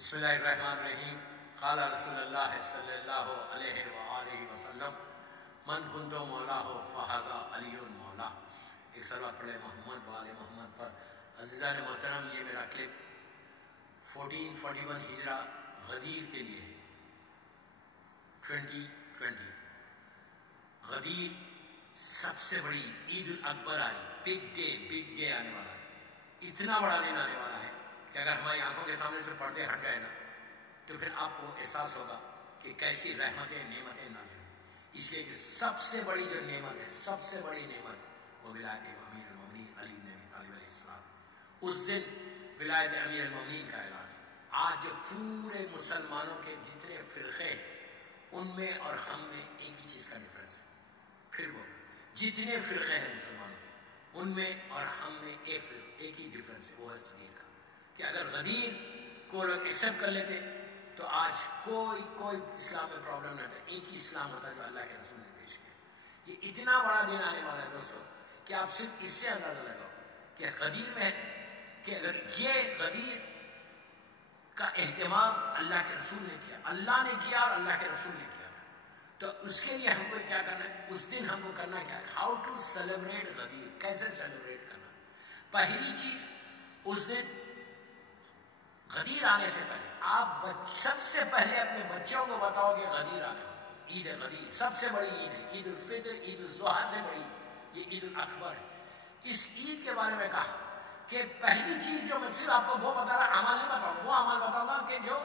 बिस्मिल्लाहिर्रहमानिर्रहीम। क़ाल रसूलुल्लाह सल्लल्लाहु अलैहि वआलिहि वसल्लम मन कुंतो मौला हो फ़हाज़ा अलीयुल मौला। एक सलवात पढ़े मोहम्मद वाले मोहम्मद पर। अज़ीज़ान मोहतरम, ये मेरा क्लिप 1441 हिजरा गदीर के लिए है। 2020 गदीर सबसे बड़ी ईद उल अकबर आई, बिग डे आने वाला है। इतना बड़ा दिन आने वाला है कि अगर हमारी आंखों के सामने से पर्दे हट जाए ना, तो फिर आपको एहसास होगा कि कैसी रहमतें नेमतें नाज़िल हैं। इसलिए कि सबसे बड़ी जो नेमत है, सबसे बड़ी नेमत वो विलायत अमीर अल-मोमिनीन अली इब्न अबी तालिब अलैहिस्सलाम। उस दिन विलायत अमीर अल-मोमिनीन का ऐलान है। आज जो पूरे मुसलमानों के जितने फ़िरक़े उनमें और हम में एक ही चीज़ का डिफरेंस है। फिर बोलो, जितने फ़िरक़े हैं मुसलमानों के, उनमें और हम में एक ही डिफरेंस है, वो है गदीर का। कि अगर गदीर को लोग एक्सेप्ट कर लेते तो आज कोई इस्लाम में प्रॉब्लम नहीं होता। एक ही इस्लाम होता जो अल्लाह के रसूल ने पेश किया। ये इतना बड़ा दिन आने वाला है दोस्तों कि आप सिर्फ इससे अंदाजा लगाओ कि गदीर में कि अगर ये गदीर का एहतमाम अल्लाह के रसूल ने किया, अल्लाह ने किया और अल्लाह के रसूल ने किया था, तो उसके लिए हमको क्या करना है? उस दिन हमको करना क्या है? हाउ टू सेलिब्रेट गदीर, कैसे सेलिब्रेट करना। पहली चीज, उस दिन गदीर आने से पहले आप सबसे पहले अपने बच्चों को बताओ कि गदीर आने वाला है। ईद है गदीर, सबसे बड़ी ईद है। ईद उल फितर, ईद उल ज़ुहा से बड़ी ये ईद उल अकबर है। इस ईद के बारे में कहा कि पहली चीज जो मैं सिर्फ आपको वो बता रहा, अमल नहीं बताऊंगा, वो अमल बताऊंगा कि जो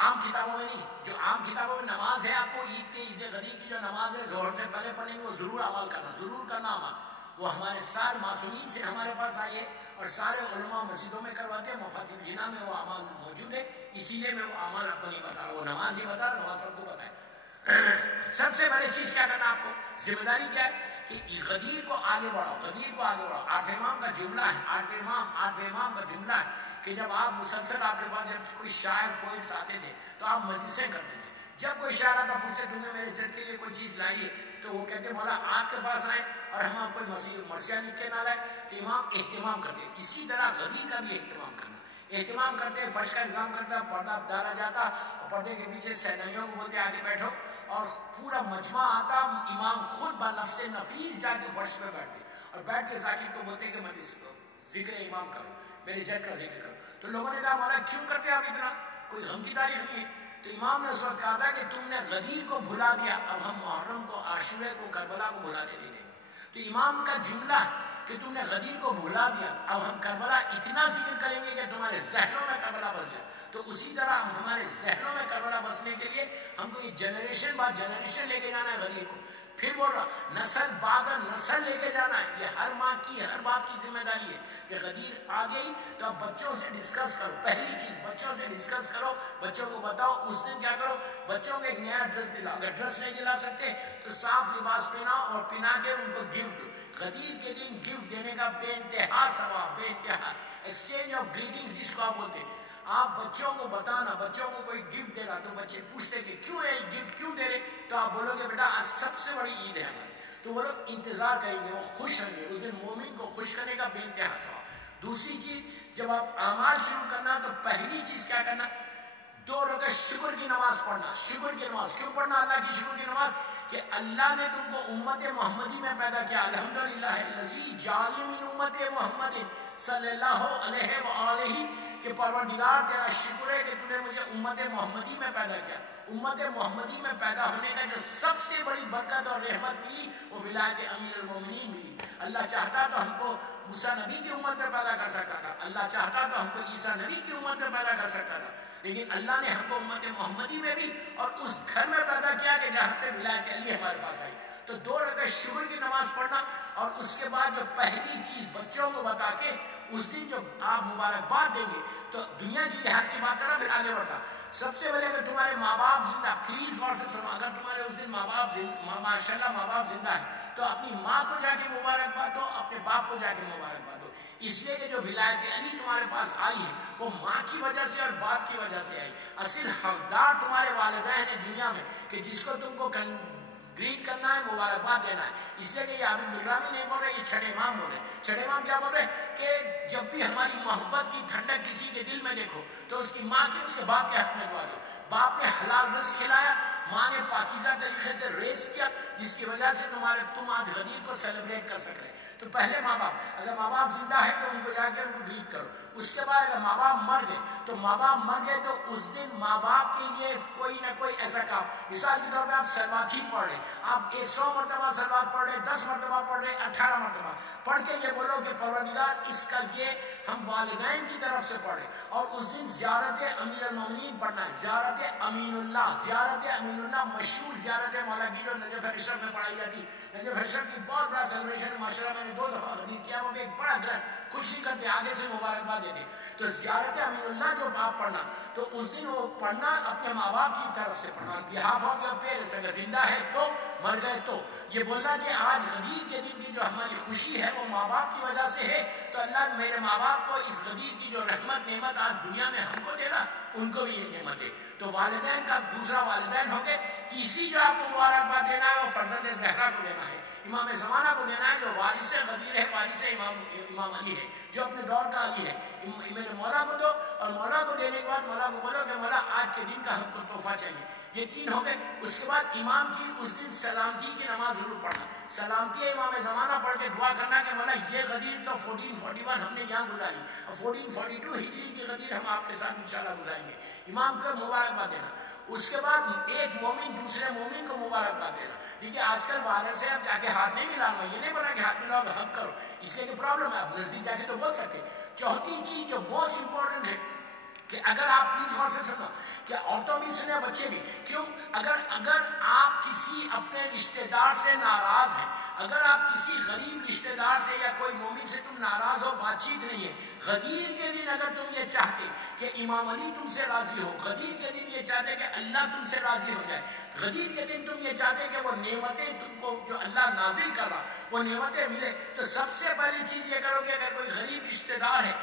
आम किताबों में नहीं। जो आम किताबों में नमाज है, आपको ईद के ईद गदीर की जो नमाज है ज़ोहर से पहले पढ़ेंगे, वो जरूर अमल करना, जरूर करना अमल। वो हमारे सारे मासूमीन से हमारे पास आई है और सारे उलमा मस्जिदों में करवाते हैं। मफातिल जिना में वो अमल मौजूद है, इसीलिए मैं वो अमल आपको नहीं बता रहा, वो नमाज ही बता रहा। नमाज सबको पता है। सबसे बड़ी चीज क्या करना, आपको जिम्मेदारी क्या है कि गदीर को आगे बढ़ाओ, गदीर को आगे बढ़ाओ। आठवें इमाम का जुमला है, आठवें इमाम का जुमला है कि जब आप मुसलसल आपके पास जब कोई शायर पोइट्स आते थे तो आप मजलिसें करते थे। जब कोई शायर आता पूछते तुमने मेरे जज के लिए कोई चीज लाई है, तो वो कहते मौला आपके पास आए और हम आपको मरसिया लिख के ना लाए, तो इमाम एहतमाम करते। इसी तरह गदीर का भी एहतमाम करना, एहतमाम करते, फर्श का इंतजाम करता, पर्दा डाला जाता और पर्दे के पीछे सैनियों को बोलते आगे बैठो, और पूरा मजमा आता, इमाम खुद बनफ्से नफीस जाके फर्श पे बैठते और बैठ के जाकिर को बोलते कि मैं जिक्र इमाम करो, मेरे जज का जिक्र करो। तो लोगों ने कहा मौला क्यों करते आप इतना, कोई गम की तारीख नहीं है। तो इमाम ने उस वक्त कहा था कि तुमने गदीर को भुला दिया, अब हम मुहर्रम को, आशुरे को, करबला को भुलाने नहीं देंगे। तो इमाम का जुमला कि तुमने गदीर को भुला दिया, अब हम करबला इतना जिक्र करेंगे कि तुम्हारे जहनों में करबला बस जाए। तो उसी तरह हमारे जहनों में करबला बसने के लिए हमको ये जनरेशन बाद जनरेशन लेके जाना है गदीर को। फिर बोल रहा, नस्ल बाद नस्ल लेके जाना है। ये हर माँ की, हर बाप की जिम्मेदारी है कि गदीर आ गई तो अब बच्चों से डिस्कस करो। पहली चीज बच्चों से डिस्कस करो, बच्चों को बताओ उस दिन क्या करो, बच्चों को एक नया ड्रेस दिलाओ। अगर ड्रेस नहीं दिला सकते तो साफ लिबास पहनाओ और पहना के उनको गिफ्ट दो। गदीर के दिन गिफ्ट देने का बेइंतहा सवाब, बेइंतहा एक्सचेंज ऑफ ग्रीटिंग्स जिसको आप बोलते हैं। आप बच्चों को बताना, बच्चों को कोई गिफ्ट दे रहा तो बच्चे पूछते कि क्यों है गिफ्ट क्यों दे रहे, तो आप बोलोगे बेटा आज सबसे बड़ी ईद है हमारी, तो वो लोग इंतजार करेंगे, वो खुश होंगे। उस दिन मोमिन को खुश करने का बेइंतहा सवाब। दूसरी चीज, जब आप अमाल शुरू करना तो पहली चीज क्या करना, 2 रकात शुक्र की नमाज पढ़ना। शुक्र की नमाज क्यों पढ़ना, अल्लाह की शुक्र की नमाज कि अल्लाह ने तुमको उम्मत मोहम्मदी में पैदा किया। अल्हम्दुलिल्लाह लज़ी जाअल मिन उम्मत मोहम्मद सल्लल्लाहु अलैहि वआलिहि कि परवरदिगार तेरा शुक्र है कि तूने मुझे उम्मत मोहम्मदी में पैदा किया। उम्मत मोहम्मदी में पैदा होने का जो सबसे बड़ी बरकत और रहमत मिली वो विलायत अमीर अल-मोमिनीन मिली। अल्लाह चाहता तो हमको मूसा नबी की उम्मत में पैदा कर सकता था, अल्लाह चाहता तो हमको ईसा नबी की उम्मत में पैदा कर सकता था, लेकिन अल्लाह ने हमको उम्मत मोहम्मदी में भी और उस घर में पैदा किया कि जहाँ से विलायत अली हमारे पास आई। तो 2 रकात शुक्र की नमाज पढ़ना और उसके बाद जो पहली चीज बच्चों को बता के उस दिन जो आप मुबारकबाद देंगे, तो दुनिया की लिहाज की बात करना, फिर आगे बढ़ता। सबसे पहले अगर तुम्हारे माँ बाप जिंदा, प्लीज गौर से सुनो, अगर तुम्हारे उस दिन माशाल्लाह माँ बाप जिंदा है तो अपनी माँ को जाके मुबारकबाद दो, अपने बाप को जाके मुबारकबाद दो। इसलिए कि जो विलायत अली तुम्हारे पास आई है वो माँ की वजह से और बाप की वजह से आई। असल हकदार तुम्हारे वालिदैन है दुनिया में कि जिसको तुमको ग्रीट करना है, मुबारकबाद देना है। इसलिए कि ये आबिद दुर्रानी नहीं बोल रहे, ये छठे इमाम बोल रहे। छठे इमाम क्या बोल रहे कि जब भी हमारी मोहब्बत की ठंडक किसी के दिल में देखो तो उसकी माँ के, उसके बाप के हक में दुआ दो। बाप ने हलाल रिज़्क़ खिलाया, माँ ने पाकीज़ा तरीके से रेस किया, जिसकी वजह से तुम आज गदीर को सेलिब्रेट कर सक रहे। तो पहले माँ बाप, अगर माँ बाप जिंदा है तो उनको जाके उनको ग्रीट करो। उसके बाद अगर माँ बाप मर गए तो माँ बाप मर गए तो उस दिन माँ बाप के लिए कोई ना कोई ऐसा काम, मिसाल के तौर पे आप सलवात ही पढ़ रहे, आप 100 मरतबा सलवात पढ़ रहे, 10 मरतबा पढ़ रहे, 18 मरतबा पढ़ के ये बोलो कि परवरदिगार इसका ये हम वालिदैन की तरफ से पढ़े। और उस दिन ज़ियारत अमीर अल-मोमिनीन पढ़ना है, ज़ियारत अमीनुल्लाह। ज़ियारत अमीनुल्लाह मशहूर ज़ियारत मौला गिरो नजफ अशरफ में पढ़ाई जाती। नजफ अशरफ की बहुत बड़ा सेलिब्रेशन माशाअल्लाह, मैंने 2 दफ़ा गदीर किया, वो भी एक बड़ा ग्रहण, कुछ नहीं करते, आगे से मुबारकबाद देते। तो ज़ियारत अमीनुल्लाह जो आप पढ़ना, तो उस दिन वो पढ़ना अपने माँ बाप की तरफ से पढ़ना, बिहाफ ऑफ योर पेरेंट्स, अगर जिंदा है तो, मर गए तो। ये बोलना कि आज गदीर के दिन की जो हमारी खुशी है वो माँ बाप की वजह से है, तो अल्लाह मेरे माँ बाप को इस गदीर की जो रहमत नेमत आज दुनिया में हमको दे रहा, उनको भी ये नेमत है। तो वालिदैन का दूसरा वालिदैन हो गए। तीसरी जो आपको मुबारकबाद देना है वो फर्जंद ज़हरा को देना है, इमाम ज़माना को देना है, जो वारिस गदीर है, वारिस इमाम अली है, जो अपने दौर का अली है। मेरे मौला को दो, और मौला को देने के बाद मौला को बोलो कि मौला आज के दिन का हमको तोहफा चाहिए। ये 3 हो गए। उसके बाद इमाम की उस दिन सलामती की नमाज जरूर पढ़ना, सलामती इमाम ज़माना पढ़ के दुआ करना कि मौला ये गदीर तो 1441 हमने यहाँ गुजारी, और 1442 हिजरी की गदीर हम आपके साथ इंशाल्लाह गुजारेंगे। इमाम को मुबारकबाद देना। उसके बाद एक मोमिन दूसरे मोमिन को मुबारकबाद देना। देखिए आजकल वाले से आप जाके हाथ नहीं मिलाना, ये नहीं बोला कि हाथ मिलाओ हक करो, इसलिए कि प्रॉब्लम है, आप नजदीक जाके तो बोल सकते। चौथी चीज जो मोस्ट इंपॉर्टेंट है कि अगर आप प्लीज गौर से सुनो, क्या औरतों भी सुने, बच्चे भी, क्यों? अगर आप किसी अपने रिश्तेदार से नाराज हैं, अगर आप किसी गरीब रिश्तेदार से या कोई मोमिन से तुम नाराज हो, बातचीत नहीं है, गदीर के दिन अगर तुम ये चाहते कि इमाम अली तुमसे राजी हो, गदीर के दिन ये चाहते कि अल्लाह तुमसे राजी हो जाए, गदीर के दिन तुम ये चाहते कि वो नेमतें तुमको जो अल्लाह नाजिल कर रहा वो नेमतें मिले, तो सबसे पहली चीज ये करो कि अगर कोई गरीब रिश्तेदार है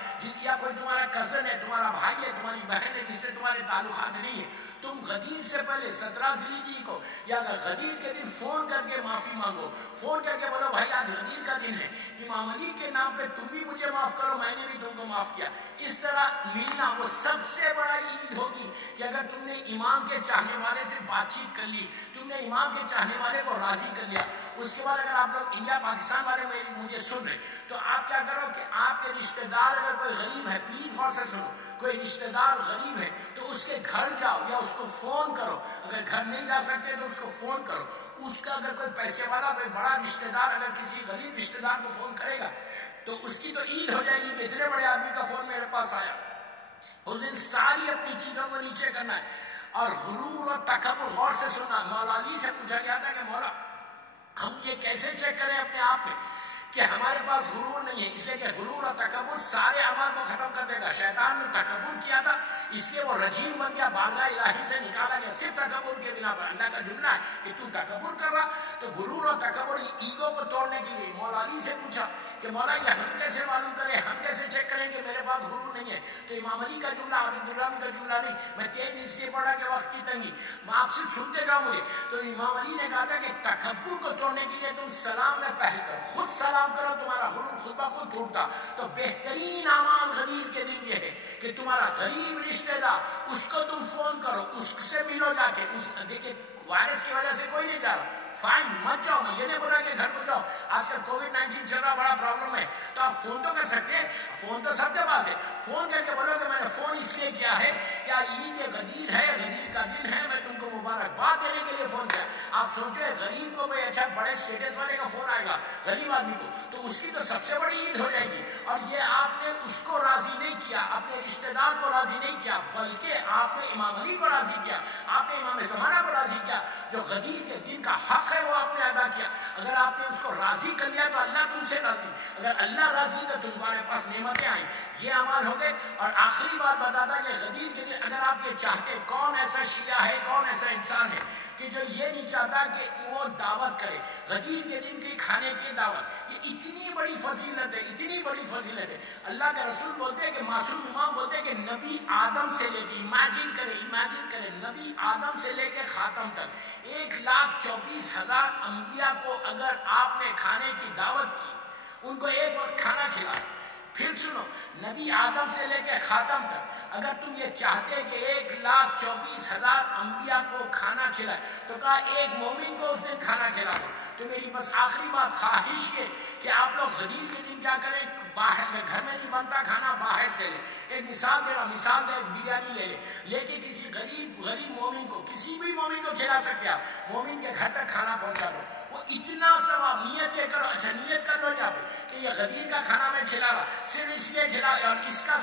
या कोई तुम्हारा कजन है, तुम्हारा भाई है, तुम्हारी बहन है, जिससे तुम्हारे ताल्लुकात नहीं है, तुम गदीर से पहले 17 ज़िलहिज्जा को या अगर गदीर के दिन फोन करके माफी मांगो, फोन करके बोलो भाई आज गदीर का दिन है, इमाम अली के नाम पे तुम भी मुझे माफ करो, मैंने भी तुमको माफ किया। इस तरह मिलना वो सबसे बड़ा ईद होगी कि अगर तुमने इमाम के चाहने वाले से बातचीत कर ली, तुमने इमाम के चाहने वाले को राजी कर लिया। उसके बाद अगर आप लोग इंडिया पाकिस्तान वाले मुझे सुन रहे, तो आप क्या करो कि आपके रिश्तेदार अगर कोई गरीब है, प्लीज गौर से सुनो, कोई रिश्तेदार गरीब है तो उसके घर जाओ या उसको फोन करो, अगर घर नहीं जा सकते तो उसको फोन करो। उसका अगर कोई पैसे वाला कोई बड़ा रिश्तेदार अगर किसी गरीब रिश्तेदार को फोन करेगा तो उसकी तो ईद हो जाएगी कि इतने बड़े आदमी का फोन मेरे पास आया। उस दिन सारी अपनी चीजों को नीचे करना है और गुरूर और तकब्बुर गौर से सुनना। मौला अली से पूछा गया था कि मौला हम ये कैसे चेक करें अपने आप में कि हमारे पास गुरूर नहीं है, इसलिए कि गुरूर और तकब्बुर सारे अमल को खत्म कर देगा। शैतान ने तकब्बुर किया था इसलिए वो रजीम बन गया, बारगाह इलाही से निकाला गया सिर्फ तकब्बुर के बिना पर। अल्लाह का जुमला है कि तू तकब्बुर कर रहा, तो गुरूर और तकब्बुर ईगो को तोड़ने के लिए मौला अली से पूछा कि मौला ये हम कैसे मालूम करें, हम कैसे चेक करें कि मेरे पास गुरूर नहीं है? तो इमाम अली का जुमला, आबिद दुर्रानी का जुमला नहीं, मैं तेज इसलिए पढ़ा कि वक्त की तंगी, मैं आपसे सुनते जाओ मुझे। तो इमाम अली ने कहा था कि तकब्बुर को तोड़ने के लिए तुम सलाम में पहल करो, खुद सलाम करो, तुम्हारा गुरूर खुद ब खुद टूटता। तो बेहतरीन अमाल गरीब के दिन ये है कि तुम्हारा गरीब रिश्तेदार उसको तुम फोन करो, उससे मिलो जाके। उस देखिए वायरस की वजह से कोई नहीं जा रहा, फाइन मत जाओ, मैं ये नहीं बोल रहा कि घर को जाओ, आजकल कोविड-19 चल रहा, बड़ा प्रॉब्लम है, तो आप फोन तो कर सकते हैं, फोन तो सबके पास है। फोन करके बोलो कि मैंने फोन इसलिए किया है क्या ईद गदीर है, गदीर का दिन है, मैं तुमको मुबारकबाद देने के लिए फोन किया। आप सोचो गरीब को कोई अच्छा बड़े स्टेटस वाले का फोन आएगा गरीब आदमी को, तो उसकी तो सबसे बड़ी ईद हो जाएगी। और ये आपने उसको राजी नहीं किया, अपने रिश्तेदार को राजी नहीं किया, बल्कि आपने इमाम अली को राजी किया, आपने इमाम ज़माना को राजी किया, जो गदीर के दिन का हक है वो आपने अदा किया। अगर आपने उसको राजी कर लिया तो अल्लाह तुमसे राजी, अगर अल्लाह राजी तो तुम्हारे पास नेमतें आई। ये अमाल हो गए। और आखिरी बात बताता कि गदीर के दिन اگر آپ یہ چاہتے، کون ایسا شیعہ ہے، کون ایسا انسان ہے کہ جو یہ نہیں چاہتا کہ وہ دعوت کرے، غدیر کے دن کی کھانے کی دعوت، یہ اتنی بڑی فضیلت ہے، اتنی بڑی فضیلت ہے۔ اللہ کے رسول بولتے ہیں کہ معصوم امام بولتے ہیں کہ نبی آدم سے لے کے، امیجن کریں نبی آدم سے لے کے خاتم تک 1,24,000 انبیاء کو اگر آپ نے کھانے کی دعوت کی، ان کو ایک وقت کھانا کھلایا، پھر سنو، نبی آدم سے لے کے خاتم تک اگر تم یہ چاہتے کہ 1,24,000 انبیاء کو کھانا کھلائے، تو کہا ایک مومن کو اس دن کھانا کھلا دو۔ تو میری بس آخری بات خواہش یہ کہ آپ لوگ غدیر کے دن کیا کریں، باہر میں، گھر میں نہیں بنتا کھانا، باہر سے لے۔ ایک مثال دے رہا، مثال دے، ایک بریانی لے لے کے کسی غریب مومن کو، کسی بھی مومن کو کھلا سکتے آپ، مومن کے گھر تک کھانا پہنچا دو، وہ اتنا ثواب، نیت یہ کرو، اچھا نیت کر لو یہاں پہ کہ یہ غدیر کا کھانا میں کھلا رہا، صرف اس لیے کھلا، اور اس کا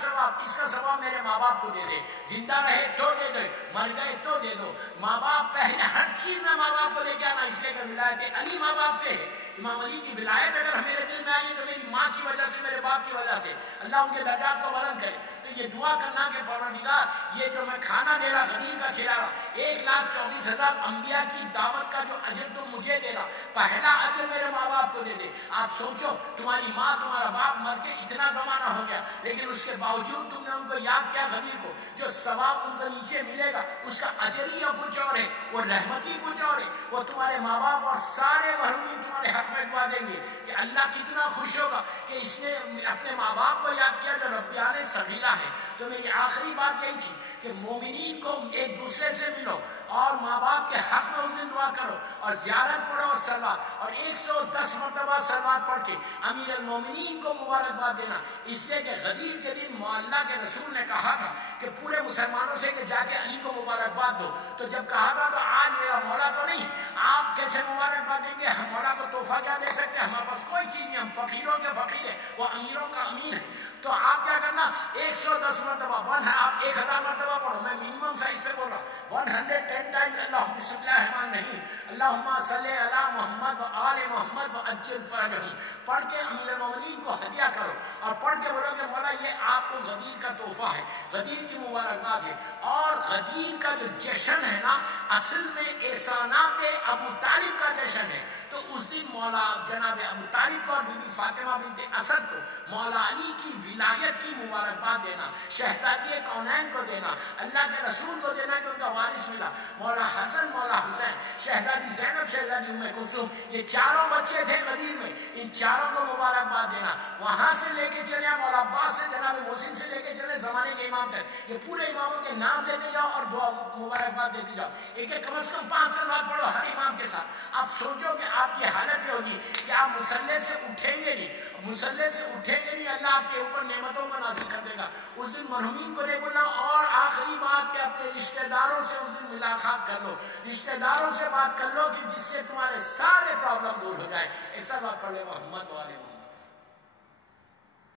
ثواب میرے ماں باپ کو دے دے، زندہ رہے تو دے دو، مر گئے تو دے دو۔ ماں باپ پہلے، ہر چیز میں ماں باپ کو لے کے آنا، اس لیے کہ ولایت علی ماں باپ سے ہے۔ امام علی کی ولایت اگر میرے دل میں آئی تو میری ماں کی وجہ سے، میرے باپ کی وجہ سے، اللہ ان کے درجات کو بلند کرے۔ تو یہ دعا کرنا کہ پروردگار، یہ جو میں کھانا دے رہا، غدیر کا کھلا رہا، 1,24,000 انبیاء کی دعوت کا جو اجر تو مجھے دے رہا، پہلا اجر میرے ماں باپ کو دے دے۔ آپ سوچو، تمہاری ماں، تمہارا باپ مر کے اتنا زمانہ ہو گیا، لیکن اس کے باوجود تم نے ان کو یاد کیا، غدیر کو، جو ثواب ان کو نیچے ملے گا، اس کا اجر ہی کچھ اور ہے، وہ رحمت ہی کچھ اور ہے۔ وہ تمہارے ماں باپ اور سارے محرومین تمہارے حق میں دعا دیں گے کہ اللہ کتنا خوش ہوگا کہ اس نے اپنے ماں باپ کو یاد کیا جو ربیان صغیرہ ہے۔ تو میری آخری بات یہی تھی کہ مومنین کو ایک دوسرے سے ملو اور ماں باپ کے حق میں اس دن دعا کرو اور زیارت پڑھو اور سلوات، اور 110 مرتبہ سلوات پڑھ کے امیر المومنین کو مبارکباد دینا، اس لیے کہ غدیر کے دن اللہ کے رسول نے کہا تھا کہ پورے مسلمانوں سے کہ جا کے علی کو مبارکباد دو، تو جب کہا تھا تو آج میرا مولا تو نہیں، آپ کیسے مبارکباد دیں گے؟ ہم مولا کو تحفہ کیا دے سکتے ہیں؟ ہمارے پاس کوئی چیز نہیں، ہم فقیروں کے فقیر ہیں، وہ امیروں کا امیر ہے۔ تو آپ کیا کرنا، 110 مرتبہ، آپ 1000 مرتبہ پڑھو، میں منیمم سائز پہ بول رہا، 110 ٹائم اللہ بسم اللہ الرحمن الرحیم اللہم صلی علی محمد و آل محمد و عجل فرجہم پڑھ کے امیر المومنین کو ہدیہ کرو، اور پڑھ کے بولو کہ مولا یہ آپ کو غدیر کا تحفہ ہے، غدیر کی مبارکباد ہے۔ اور غدیر کا جو جشن ہے نا، اصل میں احسانات ابو طالب کا جشن ہے۔ تو اس دن مولا جناب ابو طالب کو اور بی بی فاطمہ بنت اسد کو مولا علی کی ولایت کی مبارکباد دینا، شہزادی کونین کو دینا، اللہ کے رسول کو دینا کہ ان کا وارث ملا، مولا حسن، مولا حسین، شہزادی زینب، شہزادی ام کلثوم، یہ چاروں بچے تھے غدیر میں، ان چاروں کو مبارکباد دینا۔ وہاں سے لے کے چلے مولا عباس سے جناب محسن سے لے کے چلے زمانے کے امام تک، یہ پورے اماموں کے نام لیتے جاؤ اور دعا مبارکباد دیتے جاؤ، ایک ایک کم از کم 5 سلوات پڑھو ہر امام کے ساتھ۔ آپ سوچو کہ آپ کی حالت یہ ہوگی کہ آپ مصلی سے اٹھیں گے نہیں، اللہ آپ کے اوپر نعمتوں کو نازل کر دے گا۔ اس دن مرحومین کو نہیں بولنا۔ اور آخری بات کہ اپنے رشتہ داروں سے اس دن ملاقات کر لو، رشتہ داروں سے بات کر لو کہ جس سے تمہارے سارے پرابلم دور ہو جائے۔ ایک ساتھ بات پڑھ لے، محمد و آل محمد۔